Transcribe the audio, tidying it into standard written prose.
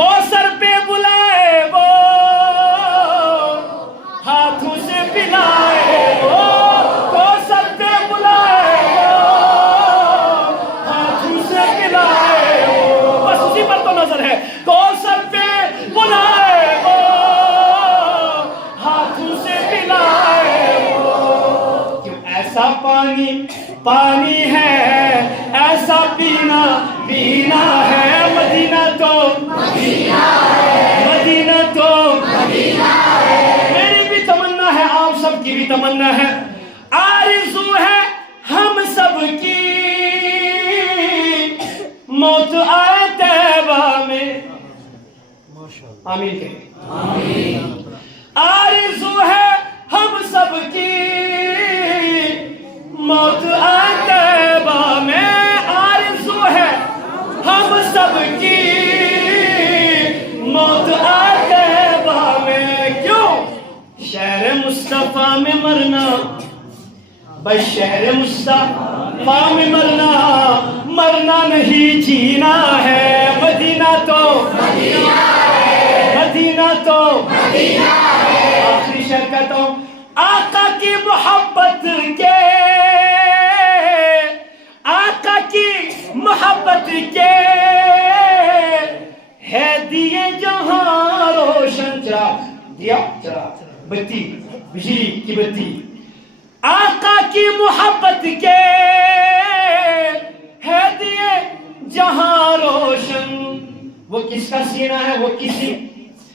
کوثر پہ بلائے وہ ہاتھوں سے پلائے وہ کوثر پہ بلائے وہ ہاتھوں سے پلائے وہ بس اسی پر تو نظر ہے کوثر پہ بلائے وہ ہاتھوں سے پلائے وہ کیوں ایسا پانی ہے ایسا پینا ہے مدینہ تو میری بھی تمنا ہے آپ سب کی بھی تمنا ہے آرزو ہے ہم سب کی موت آئے طیبہ میں آمین کہیں آرزو ہے ہم سب کی موت آئے طیبہ میں آرزو ہے ہم سب کی موت آئے طیبہ میں کیوں شہر مصطفیٰ میں مرنا بس شہر مصطفیٰ میں مرنا نہیں جینا ہے مدینہ تو آخری شعر کہتا ہوں آقا کی محبت کے ہے دیے جہاں روشن چراغ بتی بجلی کی بتی آقا کی محبت کے ہے دیے جہاں روشن وہ کس کا سینہ ہے وہ کسی